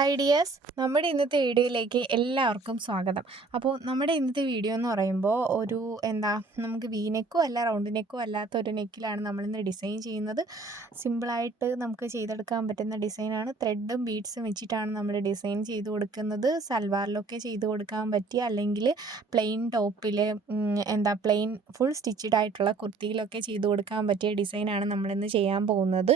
Ideas നമ്മുടെ ഇന്നത്തെ വീഡിയോയിലേക്ക് എല്ലാവർക്കും സ്വാഗതം. അപ്പോൾ നമ്മുടെ ഇന്നത്തെ വീഡിയോ എന്ന് പറയുമ്പോൾ ഒരു എന്താ നമുക്ക് വി നെക്കോ അല്ല റൗണ്ട് നെക്കോ അല്ലാത്ത ഒരു നെക്കിലാണ് നമ്മളിന്ന് ഡിസൈൻ ചെയ്യുന്നത്. സിമ്പിളായിട്ട് നമുക്ക് ചെയ്തെടുക്കാൻ പറ്റുന്ന ഡിസൈനാണ്. ത്രെഡും ബീഡ്സും വെച്ചിട്ടാണ് നമ്മൾ ഡിസൈൻ ചെയ്ത് കൊടുക്കുന്നത്. സൽവാറിലൊക്കെ ചെയ്ത് കൊടുക്കാൻ പറ്റിയ അല്ലെങ്കിൽ പ്ലെയിൻ ടോപ്പിൽ എന്താ പ്ലെയിൻ ഫുൾ സ്റ്റിച്ചഡ് ആയിട്ടുള്ള കുർത്തിയിലൊക്കെ ചെയ്ത് കൊടുക്കാൻ പറ്റിയ ഡിസൈനാണ് നമ്മളിന്ന് ചെയ്യാൻ പോകുന്നത്.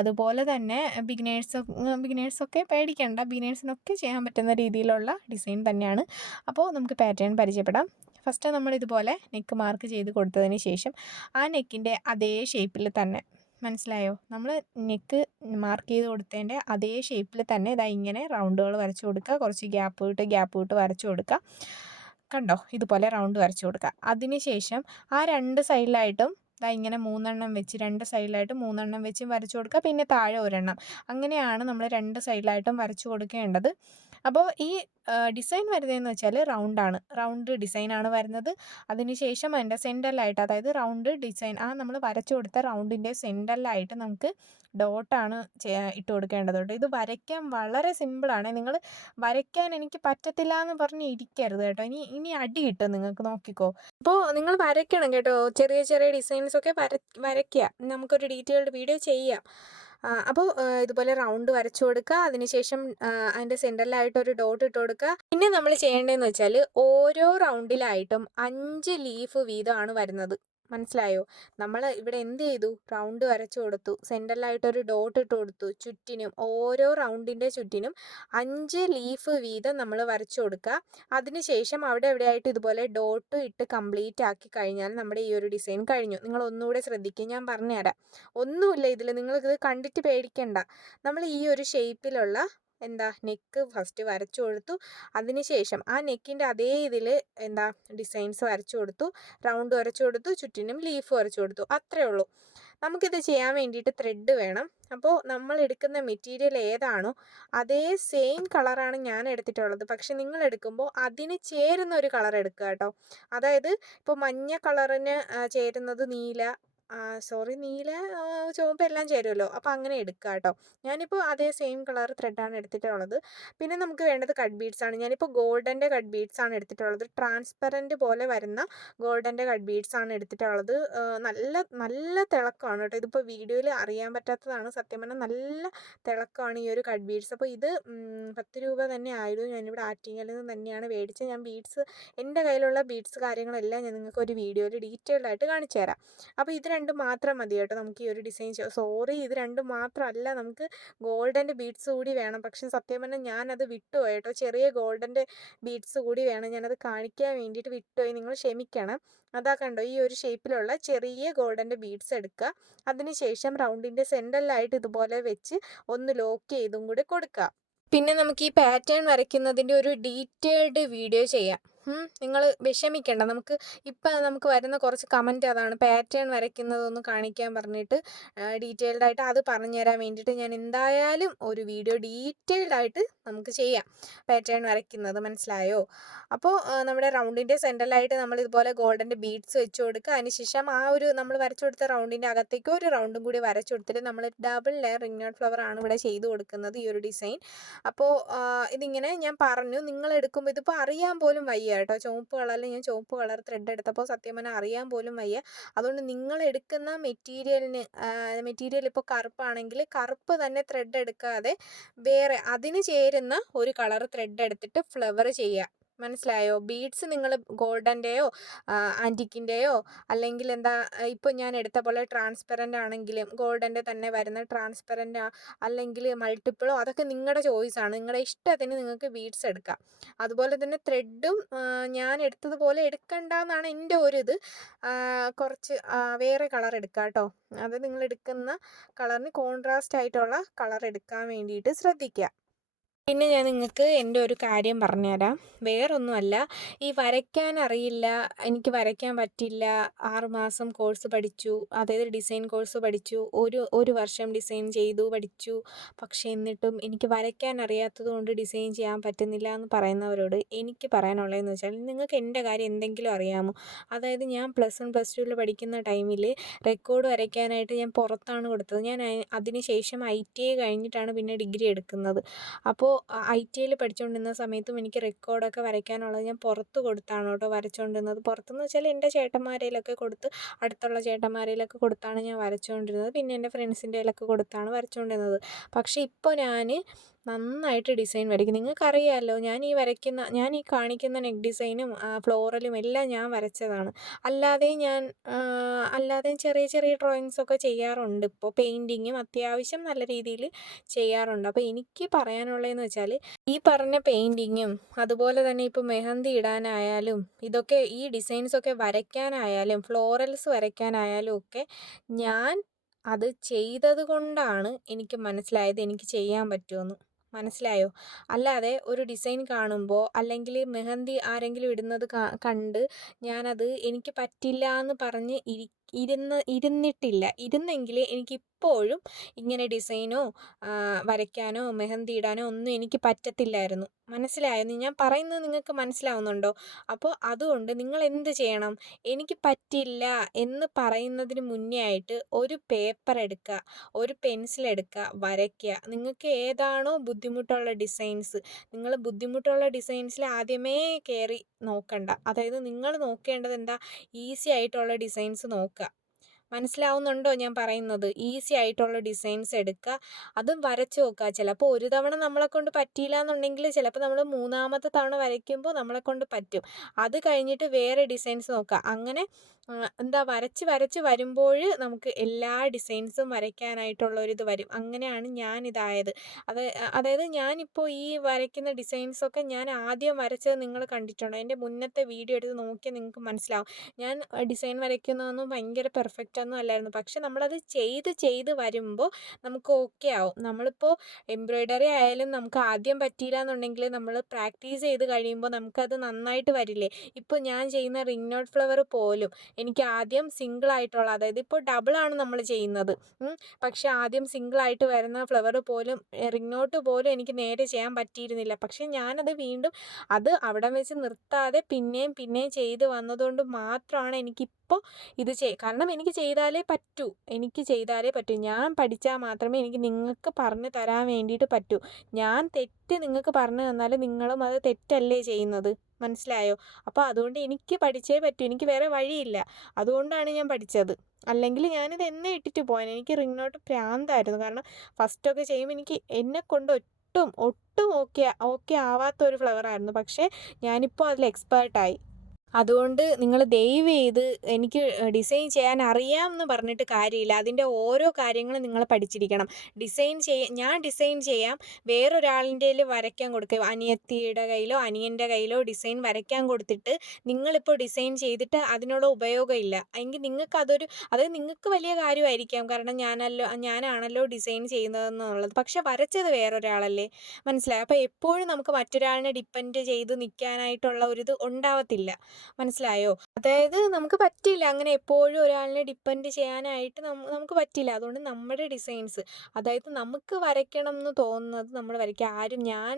അതുപോലെ തന്നെ ബിഗിനേഴ്സ് ബിഗിനേഴ്സൊക്കെ പേടിക്കേണ്ട. ബിഗിനേഴ്സിനൊക്കെ ചെയ്യാൻ പറ്റുന്ന രീതിയിലുള്ള ഡിസൈൻ തന്നെയാണ്. അപ്പോൾ നമുക്ക് പാറ്റേൺ പരിചയപ്പെടാം. ഫസ്റ്റ് നമ്മൾ ഇതുപോലെ നെക്ക് മാർക്ക് ചെയ്ത് കൊടുത്തതിന് ശേഷം ആ നെക്കിന്റെ അതേ ഷേപ്പിൽ തന്നെ മനസ്സിലായോ? നമ്മൾ നെക്ക് മാർക്ക് ചെയ്ത് കൊടുത്തതിന്റെ അതേ ഷേപ്പിൽ തന്നെ ഇതാ ഇങ്ങനെ റൗണ്ടുകൾ വരച്ചു കൊടുക്കുക. കുറച്ച് ഗ്യാപ്പ് വിട്ട് ഗ്യാപ്പ് വിട്ട് വരച്ചു കൊടുക്കുക. കണ്ടോ? ഇതുപോലെ റൗണ്ട് വരച്ചു കൊടുക്കുക. അതിന് ശേഷം ആ രണ്ട് സൈഡിലായിട്ടും ദാ ഇങ്ങനെ മൂന്നെണ്ണം വെച്ച് രണ്ട് സൈഡിലായിട്ട് മൂന്നെണ്ണം വെച്ച് വരച്ചു കൊടുക്കുക. പിന്നെ താഴെ ഒരെണ്ണം. അങ്ങനെയാണ് നമ്മൾ രണ്ട് സൈഡിലായിട്ടും വരച്ചു കൊടുക്കേണ്ടത്. അപ്പോൾ ഈ ഡിസൈൻ വരുന്നതെന്ന് വെച്ചാൽ റൗണ്ട് ആണ്. റൗണ്ട് ഡിസൈനാണ് വരുന്നത്. അതിനുശേഷം അതിന്റെ സെന്ററിലായിട്ട് അതായത് റൗണ്ട് ഡിസൈൻ ആ നമ്മൾ വരച്ചു കൊടുത്ത റൗണ്ടിന്റെ സെന്ററിലായിട്ട് നമുക്ക് ഡോട്ടാണ് ഇട്ട് കൊടുക്കേണ്ടത് കേട്ടോ ഇത് വരയ്ക്കാൻ വളരെ സിമ്പിളാണ് നിങ്ങൾ വരയ്ക്കാൻ എനിക്ക് പറ്റത്തില്ല എന്ന് പറഞ്ഞ് ഇരിക്കരുത് കേട്ടോ. ഇനി ഇനി അടി കിട്ടും നിങ്ങൾക്ക് നോക്കിക്കോ. അപ്പോൾ നിങ്ങൾ വരയ്ക്കണം കേട്ടോ. ചെറിയ ചെറിയ ഡിസൈൻസ് ഒക്കെ വര വരയ്ക്കുക. നമുക്കൊരു ഡീറ്റെയിൽഡ് വീഡിയോ ചെയ്യാം. അപ്പോൾ ഇതുപോലെ റൗണ്ട് വരച്ചു കൊടുക്കുക അതിനുശേഷം അതിന്റെ സെന്ററിലായിട്ട് ഒരു ഡോട്ട് ഇട്ട് കൊടുക്കുക പിന്നെ നമ്മൾ ചെയ്യേണ്ടതെന്ന് വെച്ചാൽ ഓരോ റൗണ്ടിലായിട്ടും അഞ്ച് ലീഫ് വീതമാണ് വരുന്നത്. മനസ്സിലായോ? നമ്മൾ ഇവിടെ എന്ത് ചെയ്തു? റൗണ്ട് വരച്ചു കൊടുത്തു. സെന്ററിലായിട്ടൊരു ഡോട്ട് ഇട്ട് കൊടുത്തു. ചുറ്റിനും ഓരോ റൗണ്ടിന്റെ ചുറ്റിനും അഞ്ച് ലീഫ് വീതം നമ്മൾ വരച്ചു കൊടുക്കുക. അതിനുശേഷം അവിടെ എവിടെയായിട്ട് ഇതുപോലെ ഡോട്ട് ഇട്ട് കംപ്ലീറ്റ് ആക്കി കഴിഞ്ഞാൽ നമ്മുടെ ഈ ഒരു ഡിസൈൻ കഴിഞ്ഞു. നിങ്ങൾ ഒന്നുകൂടെ ശ്രദ്ധിക്കുക ഞാൻ പറഞ്ഞുതരാം. ഒന്നുമില്ല ഇതിൽ നിങ്ങളിത് കണ്ടിട്ട് പേടിക്കണ്ട. നമ്മൾ ഈ ഒരു ഷേപ്പിലുള്ള എന്താ നെക്ക് ഫസ്റ്റ് വരച്ചു കൊടുത്തു. അതിനുശേഷം ആ നെക്കിന്റെ അതേ ഇതിൽ എന്താ ഡിസൈൻസ് വരച്ചു കൊടുത്തു. റൗണ്ട് വരച്ചു കൊടുത്തു. ചുറ്റിനും ലീഫ് വരച്ചു കൊടുത്തു. അത്രേ ഉള്ളൂ. നമുക്കിത് ചെയ്യാൻ വേണ്ടിയിട്ട് ത്രെഡ് വേണം. അപ്പോൾ നമ്മൾ എടുക്കുന്ന മെറ്റീരിയൽ ഏതാണോ അതേ സെയിം കളറാണ് ഞാൻ എടുത്തിട്ടുള്ളത്. പക്ഷെ നിങ്ങൾ എടുക്കുമ്പോൾ അതിന് ചേരുന്ന ഒരു കളർ എടുക്കുക കേട്ടോ. അതായത് ഇപ്പോൾ മഞ്ഞ കളറിന് ചേരുന്നത് നീല സോറി നീല ചുവപ്പ് എല്ലാം ചേരുമല്ലോ അപ്പോൾ അങ്ങനെ എടുക്കുക കേട്ടോ ഞാനിപ്പോൾ അതേ സെയിം കളർ ത്രെഡാണ് എടുത്തിട്ടുള്ളത്. പിന്നെ നമുക്ക് വേണ്ടത് കട്ട് ബീഡ്സ് ആണ്. ഞാനിപ്പോൾ ഗോൾഡന്റെ കട്ട് ബീഡ്സ് ആണ് എടുത്തിട്ടുള്ളത്. ട്രാൻസ്പെറന്റ് പോലെ വരുന്ന ഗോൾഡന്റെ കട്ട് ബീഡ്സ് ആണ് എടുത്തിട്ടുള്ളത്. നല്ല നല്ല തിളക്കമാണ് കേട്ടോ. ഇതിപ്പോൾ വീഡിയോയിൽ അറിയാൻ പറ്റാത്തതാണ് സത്യം പറഞ്ഞാൽ നല്ല തിളക്കമാണ് ഈ ഒരു കട്ട് ബീഡ്സ് അപ്പോൾ ഇത് പത്ത് രൂപ തന്നെ ആയിരുന്നു. ഞാനിവിടെ ആറ്റിങ്ങലിൽ നിന്ന് തന്നെയാണ് മേടിച്ചത്. ഞാൻ ബീഡ്സ് എന്റെ കയ്യിലുള്ള ബീഡ്സ് കാര്യങ്ങളെല്ലാം ഞാൻ നിങ്ങൾക്ക് ഒരു വീഡിയോയിൽ ഡീറ്റെയിൽഡ് ആയിട്ട് കാണിച്ചു തരാം അപ്പോൾ ഇത് രണ്ടും മാത്രം മതി കേട്ടോ. നമുക്ക് ഈ ഒരു ഡിസൈൻ സോറി ഇത് രണ്ടും മാത്രമല്ല നമുക്ക് ഗോൾഡന്റെ ബീഡ്സ് കൂടി വേണം. പക്ഷെ സത്യം പറഞ്ഞാൽ ഞാനത് വിട്ടുപോയി കേട്ടോ. ചെറിയ ഗോൾഡന്റെ ബീഡ്സ് കൂടി വേണം ഞാനത് കാണിക്കാൻ വേണ്ടിയിട്ട് വിട്ടുപോയി നിങ്ങൾ ക്ഷമിക്കണം. അതാ കണ്ടോ ഈ ഒരു ഷേപ്പിലുള്ള ചെറിയ ഗോൾഡന്റെ ബീഡ്സ് എടുക്കുക. അതിനുശേഷം റൗണ്ടിന്റെ സെന്ററിലായിട്ട് ഇതുപോലെ വെച്ച് ഒന്ന് ലോക്ക് ചെയ്തും കൂടി കൊടുക്കുക. പിന്നെ നമുക്ക് ഈ പാറ്റേൺ വരയ്ക്കുന്നതിന്റെ ഒരു ഡീറ്റെയിൽഡ് വീഡിയോ ചെയ്യാം. നിങ്ങൾ വിഷമിക്കേണ്ട. നമുക്ക് ഇപ്പം നമുക്ക് വരുന്ന കുറച്ച് കമന്റ് അതാണ്. പാറ്റേൺ വരയ്ക്കുന്നതൊന്ന് കാണിക്കാൻ പറഞ്ഞിട്ട് ഡീറ്റെയിൽഡ് ആയിട്ട് അത് പറഞ്ഞു തരാൻ വേണ്ടിയിട്ട് ഞാൻ എന്തായാലും ഒരു വീഡിയോ ഡീറ്റെയിൽഡ് ആയിട്ട് നമുക്ക് ചെയ്യാം. പാറ്റേൺ വരയ്ക്കുന്നത്. മനസ്സിലായോ? അപ്പോൾ നമ്മുടെ റൗണ്ടിന്റെ സെന്ററിലായിട്ട് നമ്മൾ ഇതുപോലെ ഗോൾഡന്റെ ബീഡ്സ് വെച്ച് കൊടുക്കുക. അതിനുശേഷം ആ ഒരു നമ്മൾ വരച്ചു കൊടുത്ത റൗണ്ടിന്റെ അകത്തേക്ക് ഒരു റൗണ്ടും കൂടി വരച്ചു കൊടുത്തിട്ട് നമ്മൾ double layer ring knot flower ആണ് ഇവിടെ ചെയ്ത് കൊടുക്കുന്നത് ഈ ഒരു ഡിസൈൻ അപ്പോൾ ഇതിങ്ങനെ ഞാൻ പറഞ്ഞു. നിങ്ങൾ എടുക്കുമ്പോൾ ഇതിപ്പോൾ അറിയാൻ പോലും വയ്യ. കേട്ടോ. ചുവപ്പ് കളറിൽ ഞാൻ ചുവപ്പ് കളർ ത്രെഡ് എടുത്തപ്പോൾ സത്യം പറഞ്ഞാൽ അറിയാൻ പോലും വയ്യ. അതുകൊണ്ട് നിങ്ങൾ എടുക്കുന്ന മെറ്റീരിയലിന് മെറ്റീരിയൽ ഇപ്പോൾ കറുപ്പാണെങ്കിൽ കറുപ്പ് തന്നെ ത്രെഡ് എടുക്കാതെ വേറെ അതിന് ചേരുന്ന ഒരു കളർ ത്രെഡ് എടുത്തിട്ട് ഫ്ലവർ ചെയ്യുക. മനസ്സിലായോ? ബീഡ്സ് നിങ്ങൾ ഗോൾഡന്റെയോ ആന്റിക്കിന്റെയോ അല്ലെങ്കിൽ എന്താ ഇപ്പോൾ ഞാൻ എടുത്ത പോലെ ട്രാൻസ്പെറന്റ് ആണെങ്കിലും ഗോൾഡന്റെ തന്നെ വരുന്ന ട്രാൻസ്പെറന്റ് അല്ലെങ്കിൽ മൾട്ടിപ്പിളോ അതൊക്കെ നിങ്ങളുടെ ആണ്. നിങ്ങളുടെ ഇഷ്ടത്തിന് നിങ്ങൾക്ക് ബീഡ്സ് എടുക്കാം. അതുപോലെ തന്നെ ത്രെഡും ഞാൻ എടുത്തതുപോലെ എടുക്കണ്ട എന്നാണ് എന്റെ ഒരു ഇത് കുറച്ച് വേറെ കളർ എടുക്കുക കേട്ടോ. അത് നിങ്ങൾ എടുക്കുന്ന കളറിന് കോൺട്രാസ്റ്റ് ആയിട്ടുള്ള കളർ എടുക്കാൻ വേണ്ടിയിട്ട് ശ്രദ്ധിക്കുക പിന്നെ ഞാൻ നിങ്ങൾക്ക് എന്റെ ഒരു കാര്യം പറഞ്ഞുതരാം. വേറൊന്നുമല്ല ഈ വരയ്ക്കാൻ അറിയില്ല എനിക്ക് വരയ്ക്കാൻ പറ്റില്ല ആറുമാസം കോഴ്സ് പഠിച്ചു അതായത് ഡിസൈൻ കോഴ്സ് പഠിച്ചു ഒരു ഒരു വർഷം ഡിസൈൻ ചെയ്തു പഠിച്ചു. പക്ഷേ എന്നിട്ടും എനിക്ക് വരയ്ക്കാൻ അറിയാത്തത് കൊണ്ട് ഡിസൈൻ ചെയ്യാൻ പറ്റുന്നില്ല എന്ന് പറയുന്നവരോട് എനിക്ക് പറയാനുള്ളതെന്ന് വെച്ചാൽ നിങ്ങൾക്ക് എന്റെ കാര്യം എന്തെങ്കിലും അറിയാമോ? അതായത് ഞാൻ പ്ലസ് വൺ പ്ലസ് ടുവിൽ പഠിക്കുന്ന ടൈമിൽ റെക്കോർഡ് വരയ്ക്കാനായിട്ട് ഞാൻ പുറത്താണ് കൊടുത്തത്. ഞാൻ അതിനുശേഷം ഐ ടി ഐ കഴിഞ്ഞിട്ടാണ് പിന്നെ ഡിഗ്രി എടുക്കുന്നത്. അപ്പോൾ ഐ ടി ഐയിൽ പഠിച്ചുകൊണ്ടിരുന്ന സമയത്തും എനിക്ക് റെക്കോർഡൊക്കെ വരയ്ക്കാനുള്ളത് ഞാൻ പുറത്ത് കൊടുത്താണ് കേട്ടോ വരച്ചുകൊണ്ടിരുന്നത് പുറത്തെന്ന് വെച്ചാൽ എന്റെ ചേട്ടന്മാരേലൊക്കെ കൊടുത്ത് അടുത്തുള്ള ചേട്ടന്മാരേലൊക്കെ കൊടുത്താണ് ഞാൻ വരച്ചുകൊണ്ടിരുന്നത് പിന്നെ എന്റെ ഫ്രണ്ട്സിന്റെ കയ്യിലൊക്കെ കൊടുത്താണ് വരച്ചുകൊണ്ടിരുന്നത് പക്ഷേ ഇപ്പോൾ ഞാൻ നന്നായിട്ട് ഡിസൈൻ വരയ്ക്കും. നിങ്ങൾക്കറിയാമല്ലോ ഞാൻ ഈ വരയ്ക്കുന്ന ഞാൻ ഈ കാണിക്കുന്ന നെക്ക് ഡിസൈനും ഫ്ലോറലും എല്ലാം ഞാൻ വരച്ചതാണ്. അല്ലാതെയും ഞാൻ അല്ലാതെയും ചെറിയ ചെറിയ ഡ്രോയിങ്സൊക്കെ ചെയ്യാറുണ്ട്. ഇപ്പോൾ പെയിന്റിങ്ങും അത്യാവശ്യം നല്ല രീതിയിൽ ചെയ്യാറുണ്ട്. അപ്പോൾ എനിക്ക് പറയാനുള്ളതെന്ന് വെച്ചാൽ ഈ പറഞ്ഞ പെയിന്റിങ്ങും അതുപോലെ തന്നെ ഇപ്പോൾ മെഹന്തി ഇടാനായാലും ഇതൊക്കെ ഈ ഡിസൈൻസൊക്കെ വരയ്ക്കാനായാലും ഫ്ലോറൽസ് വരയ്ക്കാനായാലും ഒക്കെ ഞാൻ അത് ചെയ്തത് കൊണ്ടാണ് എനിക്ക് മനസ്സിലായത് എനിക്ക് ചെയ്യാൻ പറ്റുമെന്ന്. മനസ്സിലായോ? അല്ലാതെ ഒരു ഡിസൈൻ കാണുമ്പോൾ അല്ലെങ്കിൽ മെഹന്തി ആരെങ്കിലും ഇടുന്നത് കണ്ട് ഞാനത് എനിക്ക് പറ്റില്ല എന്ന് പറഞ്ഞ് ഇരി ഇരുന്ന് ഇരുന്നിട്ടില്ല. ഇരുന്നെങ്കിൽ എനിക്കിപ്പോഴും ഇങ്ങനെ ഡിസൈനോ വരയ്ക്കാനോ മെഹന്തി ഇടാനോ ഒന്നും എനിക്ക് പറ്റത്തില്ലായിരുന്നു. മനസ്സിലായെന്ന് ഞാൻ പറയുന്നത് നിങ്ങൾക്ക് മനസ്സിലാവുന്നുണ്ടോ? അപ്പോൾ അതുകൊണ്ട് നിങ്ങൾ എന്ത് ചെയ്യണം? എനിക്ക് പറ്റില്ല എന്ന് പറയുന്നതിന് മുന്നേ ആയിട്ട് ഒരു പേപ്പർ എടുക്കുക ഒരു പെൻസിൽ എടുക്കുക വരയ്ക്കുക. നിങ്ങൾക്ക് ഏതാണോ ബുദ്ധിമുട്ടുള്ള ഡിസൈൻസ് നിങ്ങൾ ബുദ്ധിമുട്ടുള്ള ഡിസൈൻസിൽ ആദ്യമേ കയറി നോക്കണ്ട. അതായത് നിങ്ങൾ നോക്കേണ്ടത് എന്താ? ഈസി ആയിട്ടുള്ള ഡിസൈൻസ് നോക്കുക. മനസ്സിലാവുന്നുണ്ടോ ഞാൻ പറയുന്നത്? ഈസി ആയിട്ടുള്ള ഡിസൈൻസ് എടുക്കുക. അതും വരച്ചു നോക്കുക. ചിലപ്പോൾ ഒരു തവണ നമ്മളെ കൊണ്ട് പറ്റിയില്ല എന്നുണ്ടെങ്കിൽ ചിലപ്പോൾ നമ്മൾ മൂന്നാമത്തെ തവണ വരയ്ക്കുമ്പോൾ നമ്മളെ കൊണ്ട് പറ്റും. അത് കഴിഞ്ഞിട്ട് വേറെ ഡിസൈൻസ് നോക്കുക. അങ്ങനെ എന്താ വരച്ച് വരച്ച് വരുമ്പോൾ നമുക്ക് എല്ലാ ഡിസൈൻസും വരയ്ക്കാനായിട്ടുള്ള ഒരിത് വരും. അങ്ങനെയാണ് ഞാൻ ഇതായത് അത് അതായത് ഞാനിപ്പോൾ ഈ വരയ്ക്കുന്ന ഡിസൈൻസൊക്കെ ഞാൻ ആദ്യം വരച്ചത് നിങ്ങൾ കണ്ടിട്ടുണ്ടോ? എന്റെ മുന്നത്തെ വീഡിയോ എടുത്ത് നോക്കിയാൽ നിങ്ങൾക്ക് മനസ്സിലാവും. ഞാൻ ഡിസൈൻ വരയ്ക്കുന്നതൊന്നും ഭയങ്കര പെർഫെക്റ്റ് ഒന്നും അല്ലായിരുന്നു. പക്ഷെ നമ്മളത് ചെയ്ത് ചെയ്ത് വരുമ്പോൾ നമുക്ക് ഓക്കെ ആവും. നമ്മളിപ്പോൾ എംബ്രോയ്ഡറി ആയാലും നമുക്ക് ആദ്യം പറ്റിയില്ല എന്നുണ്ടെങ്കിൽ നമ്മൾ പ്രാക്ടീസ് ചെയ്ത് കഴിയുമ്പോൾ നമുക്കത് നന്നായിട്ട് വരില്ലേ? ഇപ്പോൾ ഞാൻ ചെയ്യുന്ന റിംഗ് നോട്ട് ഫ്ലവർ പോലും എനിക്ക് ആദ്യം സിംഗിൾ ആയിട്ടുള്ള അതായത് ഇപ്പോൾ ഡബിൾ ആണ് നമ്മൾ ചെയ്യുന്നത്. പക്ഷെ ആദ്യം സിംഗിൾ ആയിട്ട് വരുന്ന ഫ്ലവർ പോലും റിംഗ് നോട്ട് പോലും എനിക്ക് നേരെ ചെയ്യാൻ പറ്റിയിരുന്നില്ല. പക്ഷെ ഞാനത് വീണ്ടും അത് അവിടെ വെച്ച് നിർത്താതെ പിന്നെയും പിന്നെയും ചെയ്ത് വന്നതുകൊണ്ട് മാത്രമാണ് എനിക്കിപ്പോൾ ഇത് ചെയ് കാരണം എനിക്ക് ചെയ്താലേ പറ്റൂ. എനിക്ക് ചെയ്താലേ പറ്റൂ. ഞാൻ പഠിച്ചാൽ മാത്രമേ എനിക്ക് നിങ്ങൾക്ക് പറഞ്ഞു തരാൻ വേണ്ടിയിട്ട് പറ്റൂ. ഞാൻ തെറ്റ് നിങ്ങൾക്ക് പറഞ്ഞു തന്നാൽ നിങ്ങളും അത് തെറ്റല്ലേ ചെയ്യുന്നത്? മനസ്സിലായോ? അപ്പോൾ അതുകൊണ്ട് എനിക്ക് പഠിച്ചേ പറ്റൂ. എനിക്ക് വേറെ വഴിയില്ല. അതുകൊണ്ടാണ് ഞാൻ പഠിച്ചത്. അല്ലെങ്കിൽ ഞാനിത് എന്നെ ഇട്ടിട്ട് പോയാൻ എനിക്ക് റിംഗ് നോട്ട് പ്രാന്തായിരുന്നു. കാരണം ഫസ്റ്റൊക്കെ ചെയ്യുമ്പോൾ എനിക്ക് എന്നെ കൊണ്ട് ഒട്ടും ഒട്ടും ഓക്കെ ഓക്കെ ആവാത്ത ഒരു ഫ്ലവറായിരുന്നു പക്ഷേ ഞാനിപ്പോൾ അതിൽ എക്സ്പേർട്ടായി അതുകൊണ്ട് നിങ്ങൾ ദയവ് ചെയ്ത് എനിക്ക് ഡിസൈൻ ചെയ്യാൻ അറിയാം എന്ന് പറഞ്ഞിട്ട് കാര്യമില്ല. അതിന്റെ ഓരോ കാര്യങ്ങളും നിങ്ങൾ പഠിച്ചിരിക്കണം. ഡിസൈൻ ചെയ്യ ഞാൻ ഡിസൈൻ ചെയ്യാം. വേറൊരാളിന്റെ വരയ്ക്കാൻ കൊടുക്കുക അനിയത്തിയുടെ കയ്യിലോ അനിയന്റെ കയ്യിലോ ഡിസൈൻ വരയ്ക്കാൻ കൊടുത്തിട്ട് നിങ്ങളിപ്പോൾ ഡിസൈൻ ചെയ്തിട്ട് അതിനുള്ള ഉപയോഗമില്ല എങ്കിൽ നിങ്ങൾക്ക് അതൊരു അത് നിങ്ങൾക്ക് വലിയ കാര്യമായിരിക്കാം. കാരണം ഞാനല്ലോ ഞാനാണല്ലോ ഡിസൈൻ ചെയ്യുന്നതെന്നുള്ളത്. പക്ഷെ വരച്ചത് വേറൊരാളല്ലേ? മനസ്സിലായി? അപ്പോൾ എപ്പോഴും നമുക്ക് മറ്റൊരാളിനെ ഡിപ്പെൻഡ് ചെയ്ത് നിൽക്കാനായിട്ടുള്ള ഒരിത് ഉണ്ടാവത്തില്ല. മനസ്സിലായോ? അതായത് നമുക്ക് പറ്റില്ല അങ്ങനെ എപ്പോഴും ഒരാളിനെ ഡിപ്പെൻഡ് ചെയ്യാനായിട്ട് നമുക്ക് പറ്റില്ല അതുകൊണ്ട് നമ്മുടെ ഡിസൈൻസ് അതായത് നമുക്ക് വരയ്ക്കണം എന്ന് തോന്നുന്നത് നമ്മൾ വരയ്ക്കുക. ആരും ഞാൻ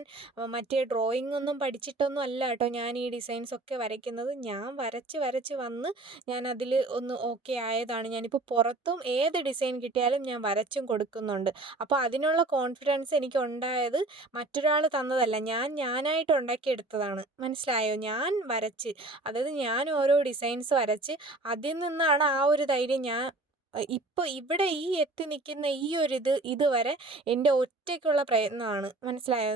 മറ്റേ ഡ്രോയിങ് ഒന്നും പഠിച്ചിട്ടൊന്നും അല്ല കേട്ടോ ഞാൻ ഈ ഡിസൈൻസ് ഒക്കെ വരയ്ക്കുന്നത്. ഞാൻ വരച്ച് വരച്ച് വന്ന് ഞാൻ അതിൽ ഒന്ന് ഓക്കെ ആയതാണ്. ഞാനിപ്പോൾ പുറത്തും ഏത് ഡിസൈൻ കിട്ടിയാലും ഞാൻ വരച്ചും കൊടുക്കുന്നുണ്ട്. അപ്പോൾ അതിനുള്ള കോൺഫിഡൻസ് എനിക്ക് ഉണ്ടായത് മറ്റൊരാൾ തന്നതല്ല. ഞാൻ ഞാനായിട്ട് ഉണ്ടാക്കിയെടുത്തതാണ്. മനസ്സിലായോ? ഞാൻ വരച്ച് അതായത് ഞാൻ ഓരോ ഡിസൈൻസ് വരച്ച് അതിൽ നിന്നാണ് ആ ഒരു ധൈര്യം ഞാൻ ഇപ്പോൾ ഇവിടെ ഈ എത്തി നിൽക്കുന്ന ഈ ഒരു ഇത് ഇതുവരെ എന്റെ ഒറ്റയ്ക്കുള്ള പ്രയത്നമാണ്. മനസ്സിലായോ?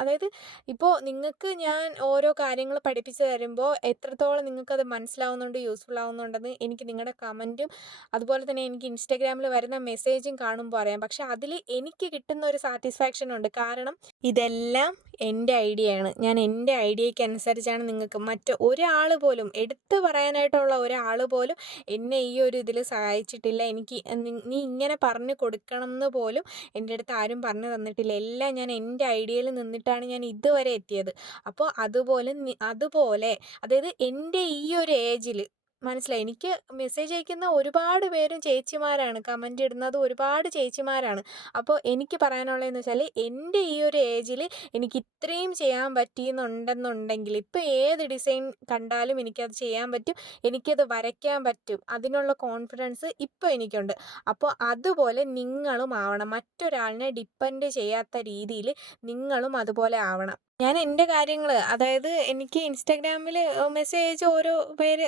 അതായത് ഇപ്പോൾ നിങ്ങൾക്ക് ഞാൻ ഓരോ കാര്യങ്ങൾ പഠിപ്പിച്ചു തരുമ്പോൾ എത്രത്തോളം നിങ്ങൾക്കത് മനസ്സിലാവുന്നുണ്ട് യൂസ്ഫുൾ ആവുന്നുണ്ടെന്ന് എനിക്ക് നിങ്ങളുടെ കമന്റും അതുപോലെ തന്നെ എനിക്ക് ഇൻസ്റ്റാഗ്രാമിൽ വരുന്ന മെസ്സേജും കാണുമ്പോൾ അറിയാം. പക്ഷെ അതിൽ എനിക്ക് കിട്ടുന്ന ഒരു സാറ്റിസ്ഫാക്ഷൻ ഉണ്ട്. കാരണം ഇതെല്ലാം എന്റെ ആണ്. ഞാൻ എന്റെ ഐഡിയയ്ക്ക് അനുസരിച്ചാണ് നിങ്ങൾക്ക് മറ്റൊരാൾ ഒരാൾ പോലും എടുത്തു പറയാനായിട്ടുള്ള ഒരാൾ പോലും എന്നെ ഈ ഒരു ഇതിൽ സഹായിച്ചിട്ടില്ല. തന്നിട്ടില്ല. എനിക്ക് നീ ഇങ്ങനെ പറഞ്ഞു കൊടുക്കണം എന്ന് പോലും എന്റെ അടുത്ത് ആരും പറഞ്ഞു തന്നിട്ടില്ല. എല്ലാം ഞാൻ എന്റെ ഐഡിയയിൽ നിന്നിട്ടാണ് ഞാൻ ഇതുവരെ എത്തിയത്. അപ്പോൾ അതുപോലെ അതുപോലെ അതായത് എന്റെ ഈ ഒരു ഏജിൽ മനസ്സിലായി. എനിക്ക് മെസ്സേജ് അയക്കുന്ന ഒരുപാട് പേരും ചേച്ചിമാരാണ്. കമന്റ് ഇടുന്നത് ഒരുപാട് ചേച്ചിമാരാണ്. അപ്പോൾ എനിക്ക് പറയാനുള്ളതെന്ന് വെച്ചാൽ എന്റെ ഈ ഒരു ഏജിൽ എനിക്ക് ഇത്രയും ചെയ്യാൻ പറ്റിയെന്നുണ്ടെന്നുണ്ടെങ്കിൽ ഇപ്പോൾ ഏത് ഡിസൈൻ കണ്ടാലും എനിക്കത് ചെയ്യാൻ പറ്റും. എനിക്കത് വരയ്ക്കാൻ പറ്റും. അതിനുള്ള കോൺഫിഡൻസ് ഇപ്പോൾ എനിക്കുണ്ട്. അപ്പോൾ അതുപോലെ നിങ്ങളും ആവണം. മറ്റൊരാളിനെ ഡിപ്പെൻഡ് ചെയ്യാത്ത രീതിയിൽ നിങ്ങളും അതുപോലെ ആവണം. ഞാൻ എന്റെ കാര്യങ്ങൾ അതായത് എനിക്ക് ഇൻസ്റ്റാഗ്രാമിൽ മെസ്സേജ് ഓരോ പേര്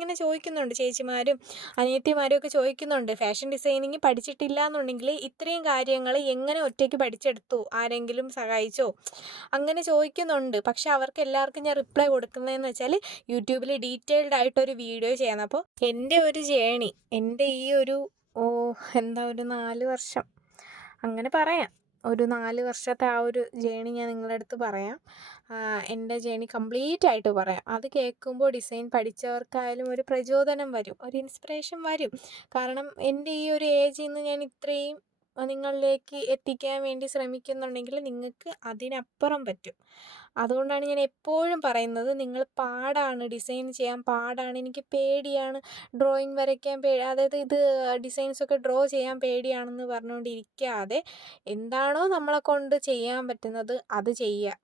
ഓരോരുത്തരിങ്ങനെ ചോദിക്കുന്നുണ്ട്. ചേച്ചിമാരും അനിയത്തിമാരും ഒക്കെ ചോദിക്കുന്നുണ്ട്. ഫാഷൻ ഡിസൈനിങ് പഠിച്ചിട്ടില്ല എന്നുണ്ടെങ്കിൽ ഇത്രയും കാര്യങ്ങൾ എങ്ങനെ ഒറ്റയ്ക്ക് പഠിച്ചെടുത്തു? ആരെങ്കിലും സഹായിച്ചോ? അങ്ങനെ ചോദിക്കുന്നുണ്ട്. പക്ഷെ അവർക്ക് എല്ലാവർക്കും ഞാൻ റിപ്ലൈ കൊടുക്കുന്നതെന്ന് വെച്ചാൽ യൂട്യൂബിൽ ഡീറ്റെയിൽഡ് ആയിട്ടൊരു വീഡിയോ ചെയ്യണം അപ്പോൾ എന്റെ ഒരു ജേണി എന്റെ ഈ ഒരു ഓ എന്താ ഒരു നാല് വർഷം അങ്ങനെ പറയാം. ഒരു നാല് വർഷത്തെ ആ ഒരു ജേണി ഞാൻ നിങ്ങളുടെ അടുത്ത് പറയാം. എന്റെ ജേണി കംപ്ലീറ്റ് ആയിട്ട് പറയാം. അത് കേൾക്കുമ്പോൾ ഡിസൈൻ പഠിച്ചവർക്കായാലും ഒരു പ്രചോദനം വരും. ഒരു ഇൻസ്പിറേഷൻ വരും. കാരണം എന്റെ ഈ ഒരു ഏജിൽ നിന്ന് ഞാൻ ഇത്രയും നിങ്ങളിലേക്ക് എത്തിക്കാൻ വേണ്ടി ശ്രമിക്കുന്നുണ്ടെങ്കിൽ നിങ്ങൾക്ക് അതിനപ്പുറം പറ്റും. അതുകൊണ്ടാണ് ഞാൻ എപ്പോഴും പറയുന്നത് നിങ്ങൾ പാടാണ് ഡിസൈൻ ചെയ്യാൻ പാടാണ് എനിക്ക് പേടിയാണ് ഡ്രോയിങ് വരയ്ക്കാൻ പേടി അതായത് ഇത് ഡിസൈൻസൊക്കെ ഡ്രോ ചെയ്യാൻ പേടിയാണെന്ന് പറഞ്ഞുകൊണ്ടിരിക്കാതെ എന്താണോ നമ്മളെ കൊണ്ട് ചെയ്യാൻ പറ്റുന്നത് അത് ചെയ്യുക.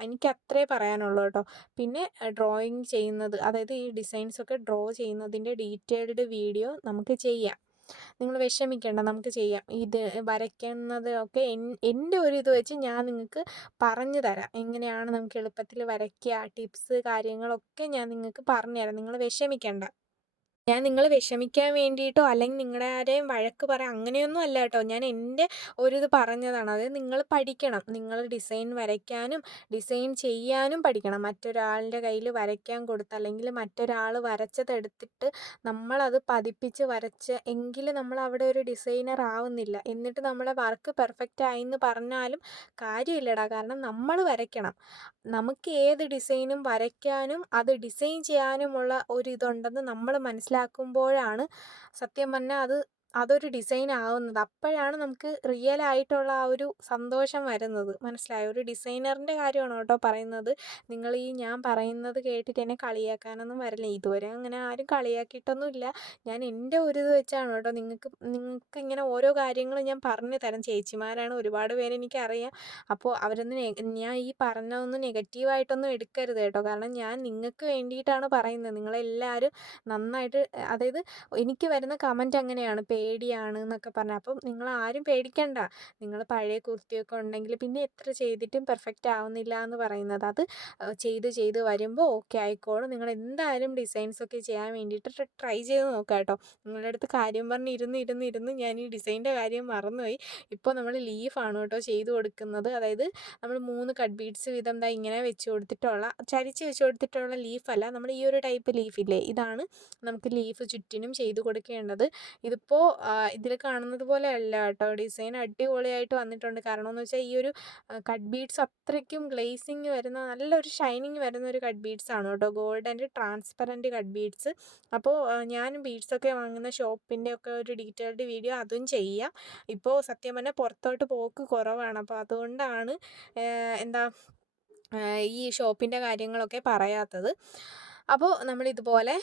എനിക്ക് അത്രേ പറയാനുള്ളൂ കേട്ടോ. പിന്നെ ഡ്രോയിങ് ചെയ്യുന്നത് അതായത് ഈ ഡിസൈൻസൊക്കെ ഡ്രോ ചെയ്യുന്നതിന്റെ ഡീറ്റെയിൽഡ് വീഡിയോ നമുക്ക് ചെയ്യാം. നിങ്ങൾ വിഷമിക്കേണ്ട നമുക്ക് ചെയ്യാം. ഇത് വരയ്ക്കുന്നത് ഒക്കെ എന്റെ ഒരു ഇത് വെച്ച് ഞാൻ നിങ്ങൾക്ക് പറഞ്ഞു തരാം. എങ്ങനെയാണ് നമുക്ക് എളുപ്പത്തിൽ വരയ്ക്കുക ടിപ്സ് കാര്യങ്ങളൊക്കെ ഞാൻ നിങ്ങൾക്ക് പറഞ്ഞു തരാം. നിങ്ങൾ വിഷമിക്കേണ്ട. ഞാൻ നിങ്ങൾ വിഷമിക്കാൻ വേണ്ടിയിട്ടോ അല്ലെങ്കിൽ നിങ്ങളുടെ ആരെയും വഴക്ക് പറയാം അങ്ങനെയൊന്നും അല്ല കേട്ടോ. ഞാൻ എന്റെ ഒരു ഇത് പറഞ്ഞതാണ്. അതായത് നിങ്ങൾ പഠിക്കണം. നിങ്ങൾ ഡിസൈൻ വരയ്ക്കാനും ഡിസൈൻ ചെയ്യാനും പഠിക്കണം. മറ്റൊരാളുടെ കയ്യിൽ വരയ്ക്കാൻ കൊടുത്ത് അല്ലെങ്കിൽ മറ്റൊരാൾ വരച്ചതെടുത്തിട്ട് നമ്മളത് പതിപ്പിച്ച് വരച്ച് എങ്കിൽ നമ്മൾ അവിടെ ഒരു ഡിസൈനർ ആവുന്നില്ല. എന്നിട്ട് നമ്മളെ വർക്ക് പെർഫെക്റ്റ് ആയി എന്ന് പറഞ്ഞാലും കാര്യമില്ലടാ. കാരണം നമ്മൾ വരയ്ക്കണം. നമുക്ക് ഏത് ഡിസൈനും വരയ്ക്കാനും അത് ഡിസൈൻ ചെയ്യാനുമുള്ള ഒരു ഇതുണ്ടെന്ന് നമ്മൾ മനസ്സിലാക്കുമ്പോഴാണ് സത്യം പറഞ്ഞാൽ അത് അതൊരു ഡിസൈൻ ആവുന്നത്. അപ്പോഴാണ് നമുക്ക് റിയൽ ആയിട്ടുള്ള ആ ഒരു സന്തോഷം വരുന്നത്. മനസ്സിലായ? ഒരു ഡിസൈനറിന്റെ കാര്യമാണ് കേട്ടോ പറയുന്നത്. നിങ്ങൾ ഈ ഞാൻ പറയുന്നത് കേട്ടിട്ട് എന്നെ കളിയാക്കാനൊന്നും വരില്ല. ഇതുവരെ അങ്ങനെ ആരും കളിയാക്കിയിട്ടൊന്നുമില്ല. ഞാൻ എന്റെ ഒരു ഇത് വെച്ചാണ് കേട്ടോ നിങ്ങൾക്ക് നിങ്ങൾക്ക് ഇങ്ങനെ ഓരോ കാര്യങ്ങളും ഞാൻ പറഞ്ഞു തരാം. ചേച്ചിമാരാണ് ഒരുപാട് പേര് എനിക്കറിയാം. അപ്പോൾ അവരൊന്നും ഞാൻ ഈ പറഞ്ഞതൊന്നും നെഗറ്റീവായിട്ടൊന്നും എടുക്കരുത് കേട്ടോ. കാരണം ഞാൻ നിങ്ങൾക്ക് വേണ്ടിയിട്ടാണ് പറയുന്നത്. നിങ്ങളെല്ലാവരും നന്നായിട്ട് അതായത് എനിക്ക് വരുന്ന കമന്റ് അങ്ങനെയാണ്. പേടിയാണ് എന്നൊക്കെ പറഞ്ഞ്. അപ്പം നിങ്ങൾ ആരും പേടിക്കണ്ട. നിങ്ങൾ പഴയ കുർത്തിയൊക്കെ ഉണ്ടെങ്കിൽ പിന്നെ എത്ര ചെയ്തിട്ടും പെർഫെക്റ്റ് ആവുന്നില്ല എന്ന് പറയുന്നത്. അത് ചെയ്ത് ചെയ്ത് വരുമ്പോൾ ഓക്കെ ആയിക്കോളും. നിങ്ങൾ എന്തായാലും ഡിസൈൻസ് ഒക്കെ ചെയ്യാൻ വേണ്ടിയിട്ട് ട്രൈ ചെയ്ത് നോക്കാം കേട്ടോ. നിങ്ങളുടെ അടുത്ത് കാര്യം പറഞ്ഞ് ഇരുന്ന് ഇരുന്ന് ഇരുന്ന് ഞാൻ ഈ ഡിസൈന്റെ കാര്യം മറന്നുപോയി. ഇപ്പോൾ നമ്മൾ ലീഫാണ് കേട്ടോ ചെയ്ത് കൊടുക്കുന്നത്. അതായത് നമ്മൾ മൂന്ന് കട്ട് ബീഡ്സ് വീതം ദാ ഇങ്ങനെ വെച്ച് കൊടുത്തിട്ടുള്ള ചരിച്ച് വെച്ച് കൊടുത്തിട്ടുള്ള ലീഫല്ല നമ്മൾ ഈ ഒരു ടൈപ്പ് ലീഫില്ലേ ഇതാണ് നമുക്ക് ലീഫ് ചുറ്റിനും ചെയ്ത് കൊടുക്കേണ്ടത്. ഇതിപ്പോൾ ഇതിൽ കാണുന്നത് പോലെ അല്ല കേട്ടോ ഡിസൈൻ അടിപൊളിയായിട്ട് വന്നിട്ടുണ്ട്. കാരണം എന്ന് വെച്ചാൽ ഈ ഒരു കട്ട് ബീഡ്സ് അത്രയ്ക്കും ഗ്ലേസിങ് വരുന്ന നല്ലൊരു ഷൈനിങ് വരുന്ന ഒരു കട്ട് ബീഡ്സ് ആണ് കേട്ടോ gold and transparent cut beads. അപ്പോൾ ഞാൻ ബീഡ്സൊക്കെ വാങ്ങുന്ന ഷോപ്പിന്റെ ഒക്കെ ഒരു ഡീറ്റെയിൽഡ് വീഡിയോ അതും ചെയ്യാം. ഇപ്പോൾ സത്യം പറഞ്ഞാൽ പുറത്തോട്ട് പോക്ക് കുറവാണ്. അപ്പോൾ അതുകൊണ്ടാണ് എന്താ ഈ ഷോപ്പിന്റെ കാര്യങ്ങളൊക്കെ പറയാത്തത്. അപ്പോൾ നമ്മൾ ഇതുപോലെ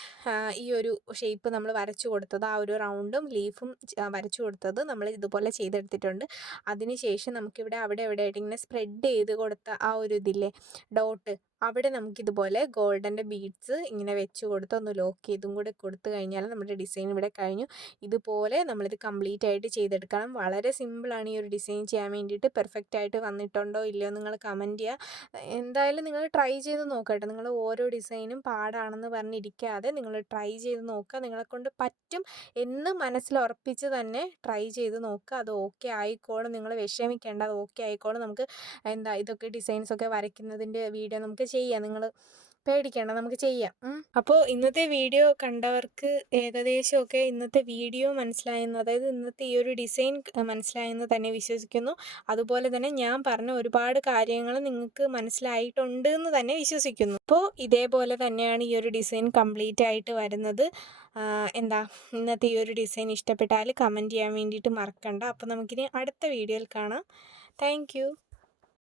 ഈ ഒരു ഷേപ്പ് നമ്മൾ വരച്ചു കൊടുത്തത് ആ ഒരു റൗണ്ടും ലീഫും വരച്ചു കൊടുത്തത് നമ്മൾ ഇതുപോലെ ചെയ്തെടുത്തിട്ടുണ്ട്. അതിനുശേഷം നമുക്കിവിടെ അവിടെ എവിടെ ആയിട്ട് ഇങ്ങനെ സ്പ്രെഡ് ചെയ്ത് കൊടുത്ത ആ ഒരു ഇതില്ലേ ഡോട്ട് അവിടെ നമുക്ക് ഇതുപോലെ ഗോൾഡന്റെ ബീഡ്സ് ഇങ്ങനെ വെച്ച് കൊടുത്ത് ഒന്ന് ലോക്ക് ചെയ്തും കൂടെ കൊടുത്തു കഴിഞ്ഞാൽ നമ്മുടെ ഡിസൈൻ ഇവിടെ കഴിഞ്ഞു. ഇതുപോലെ നമ്മളിത് കംപ്ലീറ്റ് ആയിട്ട് ചെയ്തെടുക്കണം. വളരെ സിമ്പിളാണ് ഈ ഒരു ഡിസൈൻ ചെയ്യാൻ വേണ്ടിയിട്ട്. പെർഫെക്റ്റ് ആയിട്ട് വന്നിട്ടുണ്ടോ ഇല്ലയോ നിങ്ങൾ കമന്റ് ചെയ്യുക. എന്തായാലും നിങ്ങൾ ട്രൈ ചെയ്ത് നോക്കട്ടെ നിങ്ങൾ ഓരോ ഡിസൈനും പാടാണെന്ന് പറഞ്ഞിരിക്കാതെ നിങ്ങൾ ട്രൈ ചെയ്ത് നോക്കുക. നിങ്ങളെക്കൊണ്ട് പറ്റും എന്ന് മനസ്സിൽ ഉറപ്പിച്ച് തന്നെ ട്രൈ ചെയ്ത് നോക്കുക. അത് ഓക്കെ ആയിക്കോളും. നിങ്ങൾ വിഷമിക്കേണ്ട അത് ഓക്കെ ആയിക്കോളും. നമുക്ക് എന്താ ഇതൊക്കെ ഡിസൈൻസൊക്കെ വരയ്ക്കുന്നതിന്റെ വീഡിയോ നമുക്ക് ചെയ്യാം. നിങ്ങൾ പേടിക്കേണ്ട നമുക്ക് ചെയ്യാം. അപ്പോൾ ഇന്നത്തെ വീഡിയോ കണ്ടവർക്ക് ഏകദേശമൊക്കെ ഇന്നത്തെ വീഡിയോ മനസ്സിലായെന്ന് അതായത് ഇന്നത്തെ ഈ ഒരു ഡിസൈൻ മനസ്സിലായെന്ന് തന്നെ വിശ്വസിക്കുന്നു. അതുപോലെ തന്നെ ഞാൻ പറഞ്ഞ ഒരുപാട് കാര്യങ്ങൾ നിങ്ങൾക്ക് മനസ്സിലായിട്ടുണ്ട് എന്ന് തന്നെ വിശ്വസിക്കുന്നു. അപ്പോൾ ഇതേപോലെ തന്നെയാണ് ഈ ഒരു ഡിസൈൻ കംപ്ലീറ്റ് ആയിട്ട് വരുന്നത്. എന്താ ഇന്നത്തെ ഈ ഒരു ഡിസൈൻ ഇഷ്ടപ്പെട്ടാൽ കമന്റ് ചെയ്യാൻ വേണ്ടിയിട്ട് മറക്കണ്ട. അപ്പോൾ നമുക്കിനി അടുത്ത വീഡിയോയിൽ കാണാം. താങ്ക്